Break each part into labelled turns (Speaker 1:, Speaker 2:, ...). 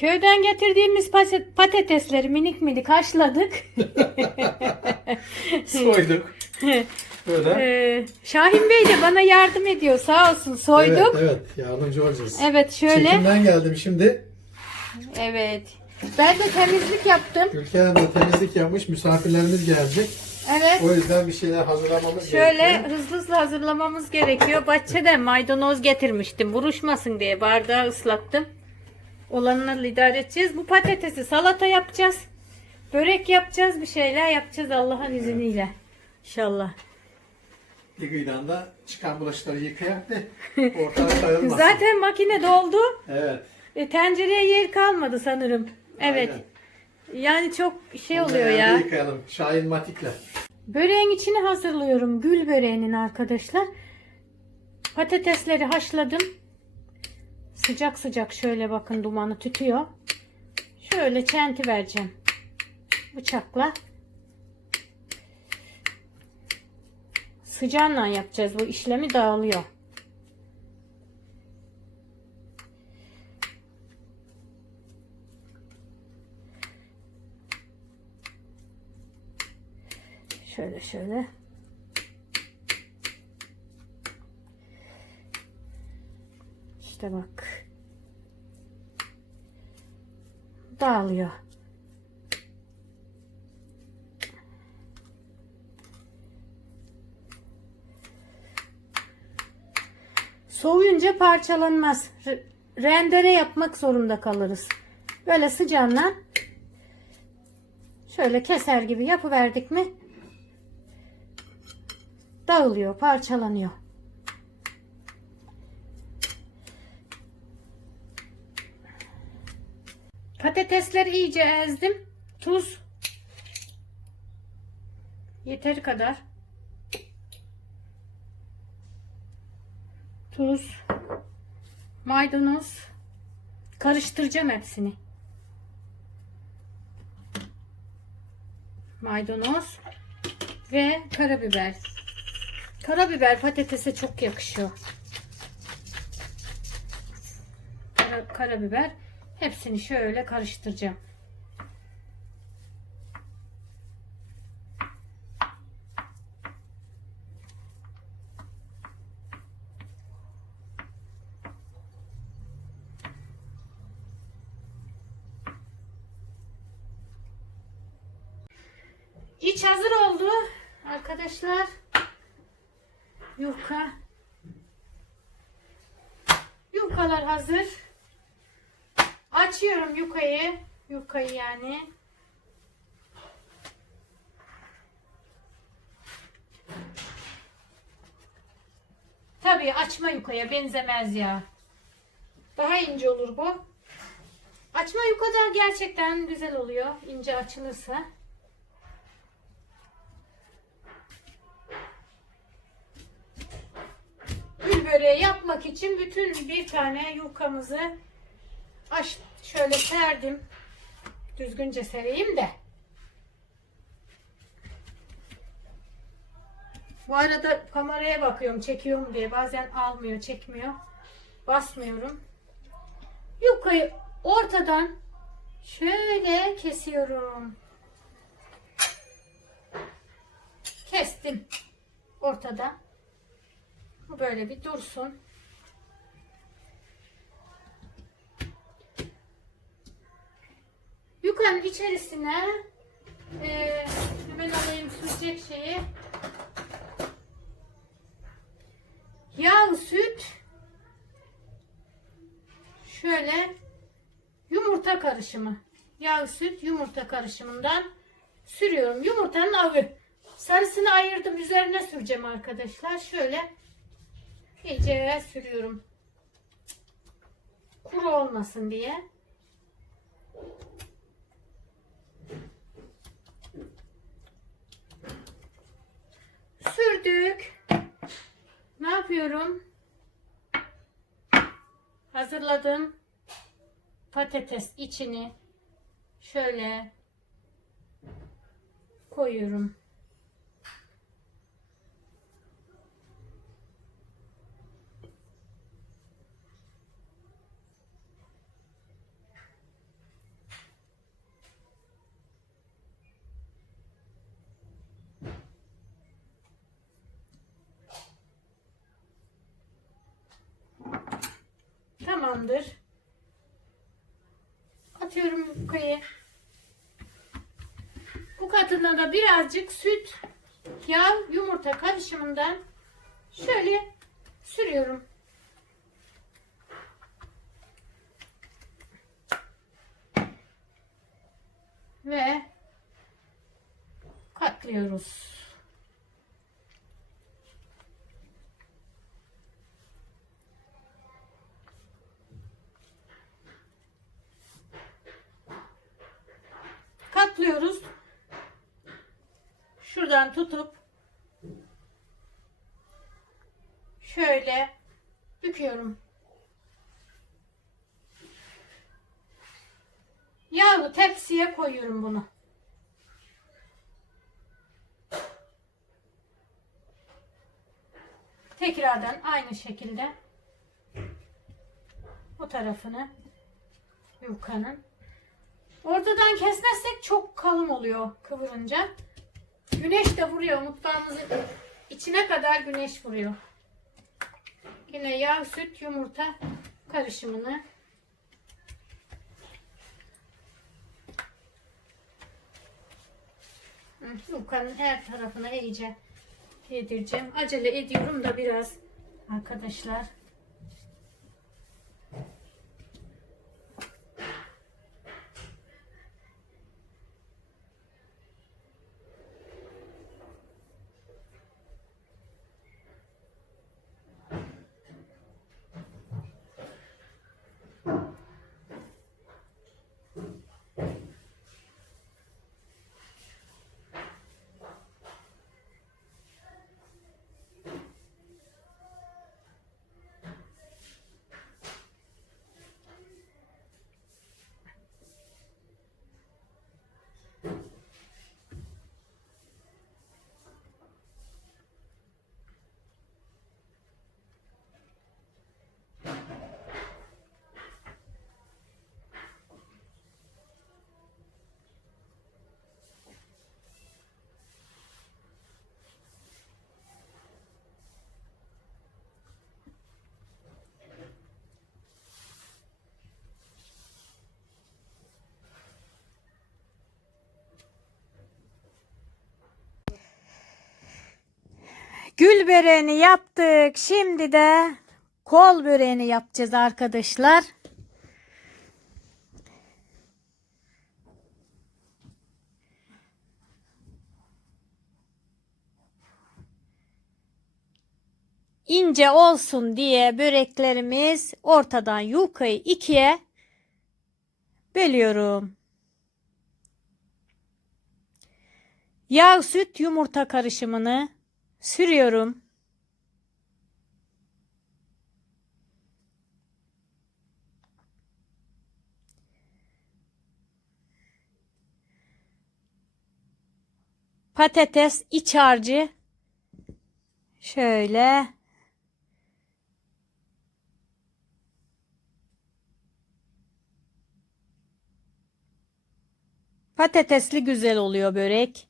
Speaker 1: Köyden getirdiğimiz patatesleri minik minik haşladık.
Speaker 2: Soyduk. Böyle.
Speaker 1: Ee, Şahin Bey de bana yardım ediyor sağ olsun soyduk.
Speaker 2: Evet, evet yardımcı olacağız.
Speaker 1: Evet, şöyle.
Speaker 2: Çekimden geldim şimdi.
Speaker 1: Evet. Ben de temizlik yaptım.
Speaker 2: Ülke Hanım da temizlik yapmış. Misafirlerimiz gelecek.
Speaker 1: Evet.
Speaker 2: O yüzden bir şeyler hazırlamamız
Speaker 1: Şöyle
Speaker 2: gerekiyor.
Speaker 1: hızlı hızlı hazırlamamız gerekiyor. Bahçeden maydanoz getirmiştim. Buruşmasın diye bardağı ıslattım. Olanlarla idare edeceğiz. Bu patatesi salata yapacağız. Börek yapacağız. Bir şeyler yapacağız Allah'ın izniyle. İnşallah.
Speaker 2: Gıydan da çıkan bulaşıkları yıkayak da ortalık dağılmasın.
Speaker 1: Zaten makine doldu.
Speaker 2: Evet.
Speaker 1: E, tencereye yer kalmadı sanırım. Evet.
Speaker 2: aynen.
Speaker 1: Yani çok şey
Speaker 2: Onu
Speaker 1: oluyor ya.
Speaker 2: Yıkayalım. Şahin Matik'le.
Speaker 1: Böreğin içini hazırlıyorum. Gül böreğinin arkadaşlar. Patatesleri haşladım. Sıcak sıcak şöyle bakın dumanı tütüyor. Şöyle çenti vereceğim. Bıçakla. Sıcağınla yapacağız. Bu işlemi dağılıyor. Şöyle şöyle. İşte bak. Dağılıyor. Soğuyunca parçalanmaz. Rendere yapmak zorunda kalırız. Böyle sıcağından şöyle keser gibi yapıverdik mi dağılıyor, parçalanıyor. Patatesleri iyice ezdim. Tuz. Yeteri kadar. Tuz. Maydanoz. Karıştıracağım hepsini. Maydanoz ve karabiber. Karabiber patatese çok yakışıyor. Kara, karabiber. Hepsini şöyle karıştıracağım. İç hazır oldu arkadaşlar. Yufka. Yufkalar hazır. Açıyorum yufkayı. Yufkayı yani. Tabii açma yufkaya benzemez ya. Daha ince olur bu. Açma yufkadan gerçekten güzel oluyor. ince açılırsa. Gül böreği yapmak için bütün bir tane yufkamızı aç şöyle serdim. Düzgünce sereyim de. Bu arada kameraya bakıyorum çekiyorum diye bazen almıyor çekmiyor. Basmıyorum. Yufkayı ortadan şöyle kesiyorum. Kestim ortadan. Bu böyle bir dursun. Yukanın içerisine eee hemen alayım sürecek şeyi. Yağ, süt, şöyle yumurta karışımı. Yağ, süt, yumurta karışımından sürüyorum. Yumurtanın avı. Sarısını ayırdım. Üzerine süreceğim arkadaşlar. Şöyle iyice sürüyorum. Kuru olmasın diye. Sürdük. Ne yapıyorum? Hazırladım. Patates içini şöyle koyuyorum. Tamamdır. Atıyorum yufkayı. Bu katına da birazcık süt, yağ, yumurta karışımından şöyle sürüyorum. Ve katlıyoruz. Katlıyoruz. Şuradan tutup şöyle büküyorum. Yağlı tepsiye koyuyorum bunu. Tekrardan aynı şekilde bu tarafını yufkanın ortadan kesmezsek çok kalın oluyor kıvırınca. Güneş de vuruyor mutfağımızın içine kadar güneş vuruyor. Yine yağ, süt, yumurta karışımını Hı, Yufkanın her tarafına iyice yedireceğim. Acele ediyorum da biraz arkadaşlar. Gül böreğini yaptık. Şimdi de kol böreğini yapacağız arkadaşlar. ince olsun diye böreklerimiz ortadan yufkayı ikiye bölüyorum. Yağ, süt, yumurta karışımını sürüyorum. Patates iç harcı şöyle patatesli güzel oluyor börek.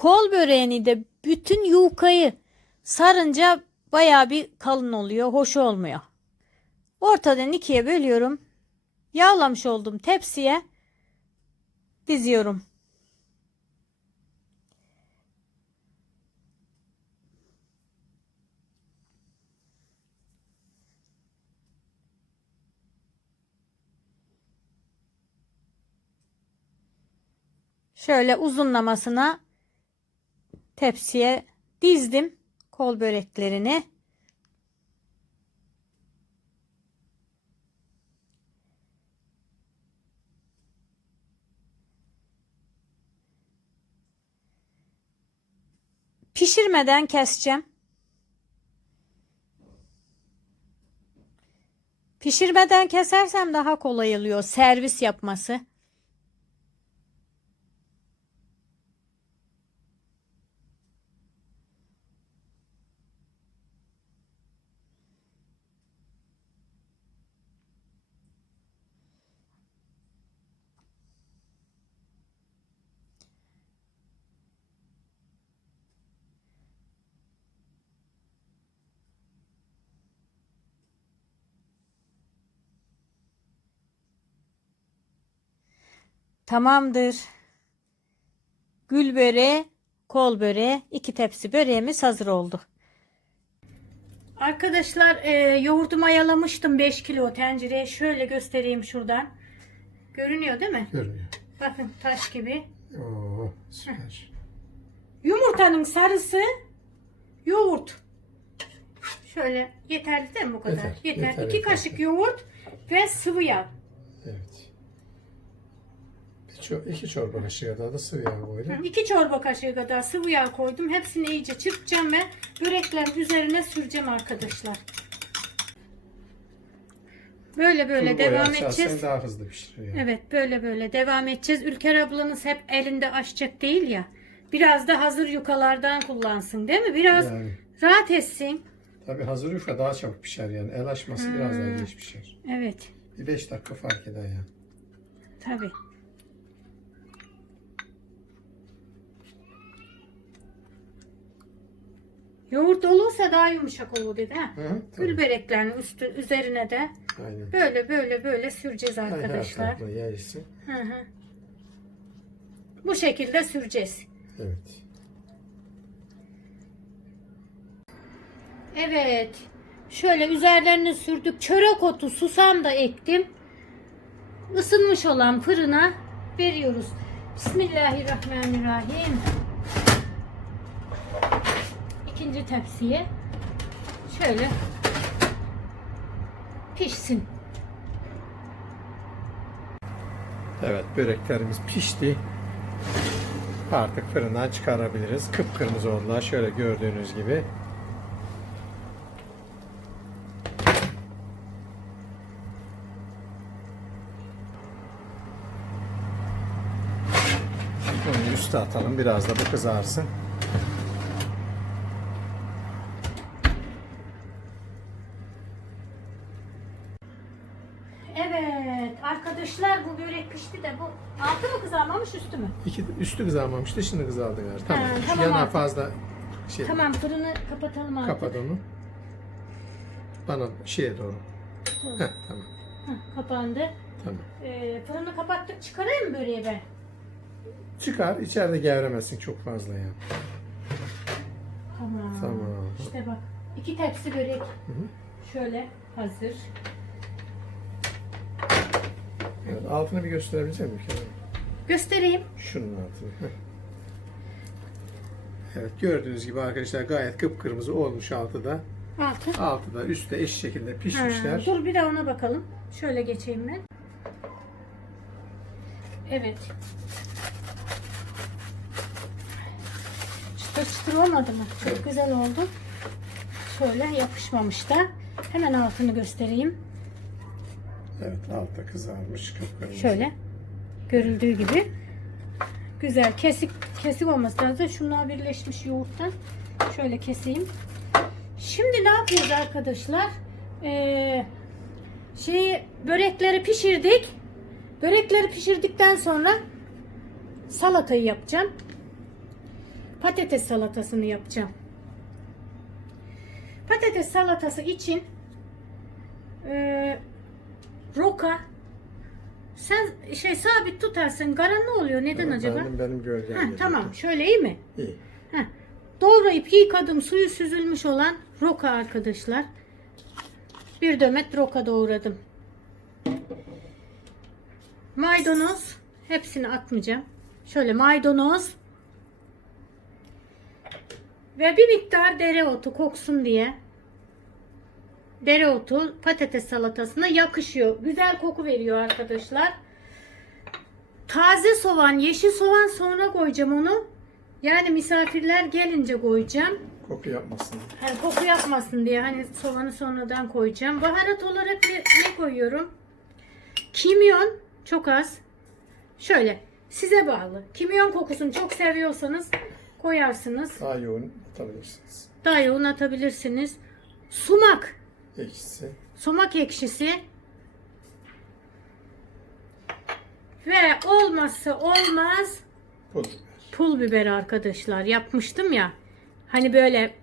Speaker 1: Kol böreğini de bütün yufkayı sarınca baya bir kalın oluyor. Hoş olmuyor. Ortadan ikiye bölüyorum. Yağlamış olduğum tepsiye diziyorum. Şöyle uzunlamasına tepsiye dizdim kol böreklerini. Pişirmeden keseceğim. Pişirmeden kesersem daha kolay oluyor servis yapması. Tamamdır. Gül böreği, kol böreği, iki tepsi böreğimiz hazır oldu. Arkadaşlar e, yoğurdumu ayalamıştım 5 kilo tencereye. Şöyle göstereyim şuradan. Görünüyor değil mi?
Speaker 2: Görünüyor.
Speaker 1: Bakın taş gibi.
Speaker 2: Oo, süper.
Speaker 1: Yumurtanın sarısı yoğurt. Şöyle yeterli değil mi bu kadar?
Speaker 2: Yeter,
Speaker 1: Yeter.
Speaker 2: yeter,
Speaker 1: İki
Speaker 2: yeter.
Speaker 1: kaşık yoğurt ve sıvı yağ.
Speaker 2: Evet. Bir ço- iki çorba kaşığı kadar da sıvı yağ koydum.
Speaker 1: Hı, İki çorba kaşığı kadar sıvı yağ koydum. Hepsini iyice çırpacağım ve böreklerin üzerine süreceğim arkadaşlar. Böyle böyle
Speaker 2: Turboyu
Speaker 1: devam edeceğiz.
Speaker 2: daha hızlı pişiriyor.
Speaker 1: Evet böyle böyle devam edeceğiz. Ülker ablanız hep elinde açacak değil ya. Biraz da hazır yukalardan kullansın değil mi? Biraz
Speaker 2: Yani
Speaker 1: rahat etsin.
Speaker 2: tabii hazır yufka daha çabuk pişer yani. El açması biraz daha geç pişer.
Speaker 1: Evet
Speaker 2: Bir 5 dakika fark eder yani.
Speaker 1: tabii. Yoğurt olursa daha yumuşak olur dedi. Ha?
Speaker 2: Hı tabii.
Speaker 1: Gül böreklerinin üstü üzerine de
Speaker 2: Aynen.
Speaker 1: böyle böyle böyle süreceğiz arkadaşlar.
Speaker 2: tarafına yaysın.
Speaker 1: Hı hı. Bu şekilde süreceğiz.
Speaker 2: Evet.
Speaker 1: Evet. Şöyle üzerlerini sürdük. Çörek otu, susam da ektim. Isınmış olan fırına veriyoruz. Bismillahirrahmanirrahim. İkinci tepsiye şöyle pişsin.
Speaker 2: Evet böreklerimiz pişti. Artık fırından çıkarabiliriz. Kıpkırmızı oldular. Şöyle gördüğünüz gibi. Onu üste atalım. Biraz da bu kızarsın.
Speaker 1: Evet arkadaşlar bu börek pişti de bu altı mı kızarmamış üstü mü?
Speaker 2: İki, üstü kızarmamış, dışını kızardı galiba. Tamam.
Speaker 1: Ha, tamam
Speaker 2: yana
Speaker 1: artık.
Speaker 2: fazla şey
Speaker 1: Tamam fırını kapatalım artık.
Speaker 2: kapat onu. Bana şeye doğru. Heh, tamam.
Speaker 1: Heh, kapandı.
Speaker 2: Tamam.
Speaker 1: Ee, fırını kapattık çıkarayım mı böreği ben?
Speaker 2: Çıkar, içeride gevremezsin çok fazla ya.
Speaker 1: Tamam.
Speaker 2: Tamam.
Speaker 1: İşte bak iki tepsi börek
Speaker 2: hı.
Speaker 1: şöyle hazır.
Speaker 2: Evet, altını bir gösterebilecek misin? Kenan?
Speaker 1: Göstereyim.
Speaker 2: Şunun altını. Evet gördüğünüz gibi arkadaşlar gayet kıpkırmızı olmuş altı da.
Speaker 1: Altı.
Speaker 2: Altı da üstte eş şekilde pişmişler.
Speaker 1: Ha, dur bir de ona bakalım. Şöyle geçeyim ben. Evet. Çıtır çıtır olmadı mı? Çok güzel oldu. Şöyle yapışmamış da. Hemen altını göstereyim.
Speaker 2: Evet altta kızarmış kıpkırmızı.
Speaker 1: Şöyle görüldüğü gibi güzel kesik kesik olması lazım. Şunlar birleşmiş yoğurttan. Şöyle keseyim. Şimdi ne yapıyoruz arkadaşlar? Ee, şeyi börekleri pişirdik. Börekleri pişirdikten sonra salatayı yapacağım. Patates salatasını yapacağım. Patates salatası için ee, roka sen şey sabit tutarsın. Garan ne oluyor? Neden
Speaker 2: Evet,
Speaker 1: acaba?
Speaker 2: Benim, benim gölgem
Speaker 1: Heh, tamam. Şöyle iyi mi?
Speaker 2: İyi.
Speaker 1: Heh. Doğrayıp yıkadım. Suyu süzülmüş olan roka arkadaşlar. Bir demet roka doğradım. Maydanoz. Hepsini atmayacağım. Şöyle maydanoz. Ve bir miktar dereotu koksun diye. Dereotu patates salatasına yakışıyor. Güzel koku veriyor arkadaşlar. Taze soğan, yeşil soğan sonra koyacağım onu. Yani misafirler gelince koyacağım.
Speaker 2: Koku yapmasın.
Speaker 1: Hani koku yapmasın diye hani soğanı sonradan koyacağım. Baharat olarak ne koyuyorum? Kimyon çok az. Şöyle size bağlı. Kimyon kokusunu çok seviyorsanız koyarsınız.
Speaker 2: Daha yoğun atabilirsiniz.
Speaker 1: Daha yoğun atabilirsiniz. Sumak.
Speaker 2: Ekşisi.
Speaker 1: Sumak ekşisi. Ve olmazsa olmaz
Speaker 2: Pul biber.
Speaker 1: pul biber arkadaşlar yapmıştım ya. Hani böyle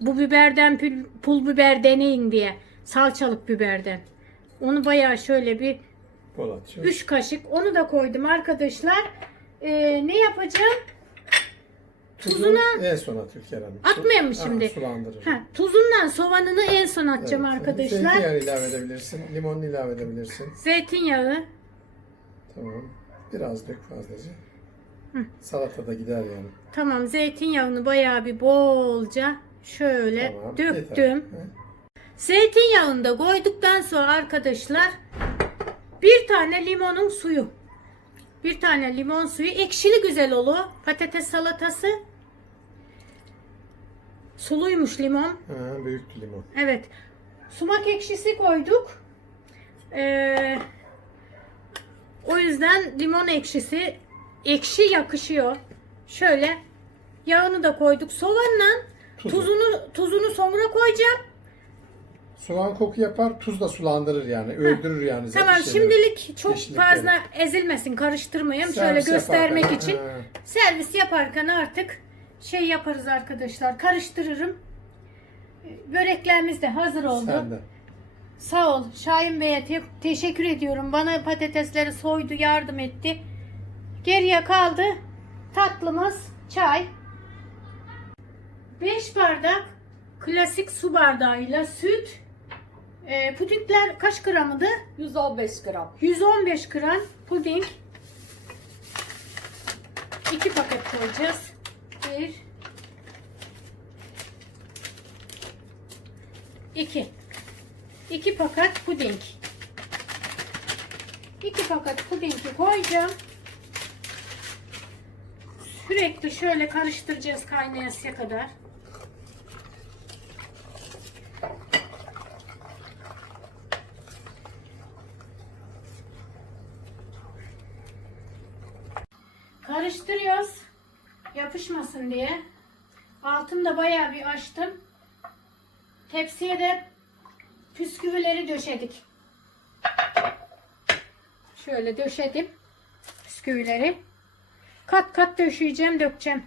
Speaker 1: bu biberden pul, pul biber deneyin diye. Salçalık biberden. Onu bayağı şöyle bir
Speaker 2: atıyor.
Speaker 1: 3 kaşık. Onu da koydum arkadaşlar. Ee, ne yapacağım?
Speaker 2: Tuzu
Speaker 1: tuzuna-
Speaker 2: en son at Ülker Hanım.
Speaker 1: Atmayayım mı şimdi?
Speaker 2: Ha, sulandırır.
Speaker 1: Ha, tuzundan soğanını en son atacağım
Speaker 2: Evet.
Speaker 1: arkadaşlar.
Speaker 2: Zeytinyağı ilave edebilirsin. Limon ilave edebilirsin.
Speaker 1: Zeytinyağı.
Speaker 2: Tamam. Biraz dök fazlaca. Salata da gider yani.
Speaker 1: Tamam zeytinyağını bayağı bir bolca şöyle
Speaker 2: Tamam.
Speaker 1: döktüm.
Speaker 2: yeter.
Speaker 1: Zeytinyağını da koyduktan sonra arkadaşlar bir tane limonun suyu. Bir tane limon suyu. Ekşili güzel olur. Patates salatası. Suluymuş limon.
Speaker 2: Ha, büyük limon.
Speaker 1: Evet. Sumak ekşisi koyduk. Ee, o yüzden limon ekşisi ekşi yakışıyor. Şöyle yağını da koyduk. Soğanla
Speaker 2: Tuzu.
Speaker 1: tuzunu tuzunu sonra koyacağım.
Speaker 2: Soğan koku yapar, tuz da sulandırır yani. Öldürür yani. zaten
Speaker 1: Tamam
Speaker 2: şeyleri.
Speaker 1: şimdilik çok
Speaker 2: yeşillikleri.
Speaker 1: fazla ezilmesin karıştırmayayım. Şöyle
Speaker 2: Servis
Speaker 1: göstermek
Speaker 2: yaparken,
Speaker 1: için.
Speaker 2: ha.
Speaker 1: Servis yaparken artık şey yaparız arkadaşlar. Karıştırırım. Böreklerimiz de hazır oldu.
Speaker 2: Sen de.
Speaker 1: Sağ ol. Şahin Bey'e te- teşekkür ediyorum. Bana patatesleri soydu, yardım etti. Geriye kaldı tatlımız çay. 5 bardak klasik su bardağıyla süt. E, pudingler kaç gramıydı?
Speaker 3: 115 gram.
Speaker 1: 115 gram puding. 2 paket koyacağız. 1 2 2 paket puding. 2 paket pudingi koyacağım. Sürekli şöyle karıştıracağız kaynayasıya kadar. Karıştırıyoruz. Yapışmasın diye. Altını da bayağı bir açtım. Tepsiye de püsküvileri döşedik. Şöyle döşedim püsküvileri. Kat kat döşeyeceğim, dökeceğim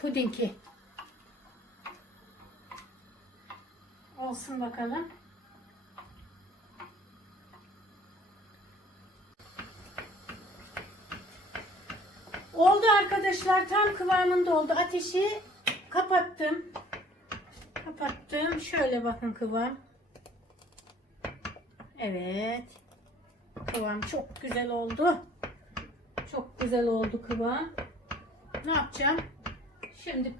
Speaker 1: pudingi. Olsun bakalım. Oldu arkadaşlar tam kıvamında oldu. Ateşi kapattım. Kapattım. Şöyle bakın kıvam. Evet. Kıvam çok güzel oldu. Çok güzel oldu kıvam. Ne yapacağım? Şimdi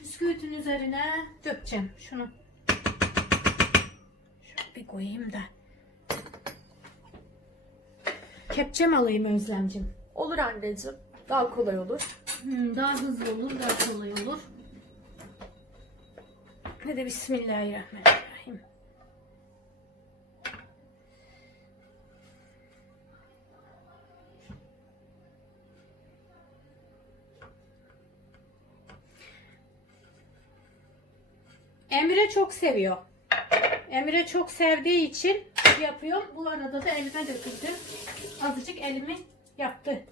Speaker 1: bisküvitin üzerine dökeceğim şunu. Şöyle bir koyayım da. Kepçem alayım Özlemcim.
Speaker 3: Olur anneciğim. Daha kolay olur.
Speaker 1: Hmm, daha hızlı olur, daha kolay olur. Ve de Bismillahirrahmanirrahim. Emre çok seviyor. Emre çok sevdiği için yapıyorum. Bu arada da elime döküldü. Azıcık elimi yaptı.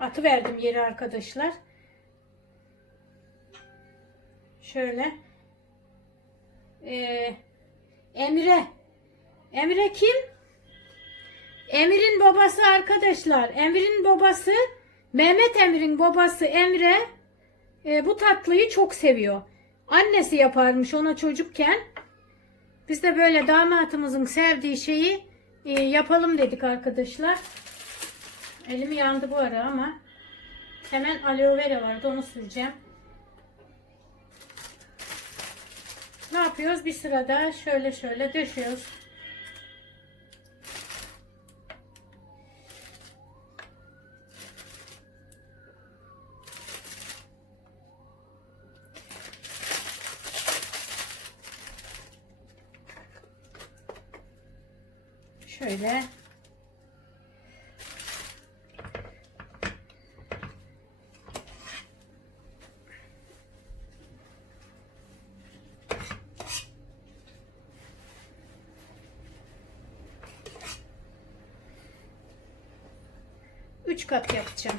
Speaker 1: Atı verdim yere arkadaşlar. Şöyle. Ee, Emre. Emre kim? Emir'in babası arkadaşlar. Emir'in babası Mehmet Emir'in babası Emre e, bu tatlıyı çok seviyor. Annesi yaparmış ona çocukken. Biz de böyle damatımızın sevdiği şeyi e, yapalım dedik arkadaşlar. Elim yandı bu ara ama hemen aloe vera vardı onu süreceğim. Ne yapıyoruz? Bir sırada şöyle şöyle döşüyoruz. Şöyle 3 kat yapacağım.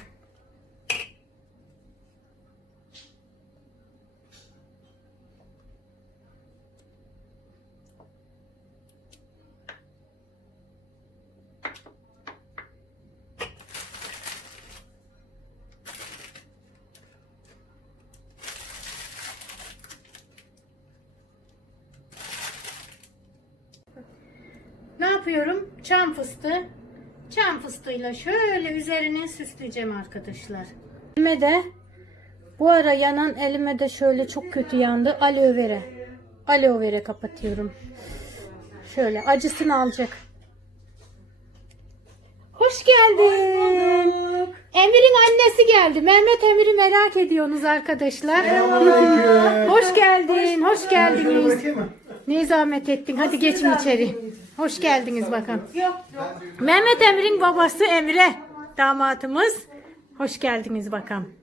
Speaker 1: Ne yapıyorum? Çam fıstığı Çam fıstığıyla şöyle üzerini süsleyeceğim arkadaşlar. Elime de bu ara yanan elime de şöyle çok kötü yandı. Aloe vera. Aloe vera kapatıyorum. Şöyle acısını alacak. Hoş geldin. Emir'in annesi geldi. Mehmet Emir'i merak ediyorsunuz arkadaşlar. Hoş geldin. Hoş geldiniz. Ne zahmet ettin. Hadi geçin içeri. Hoş geldiniz bakalım. Mehmet Emir'in babası Emre. Damatımız. Hoş geldiniz bakalım.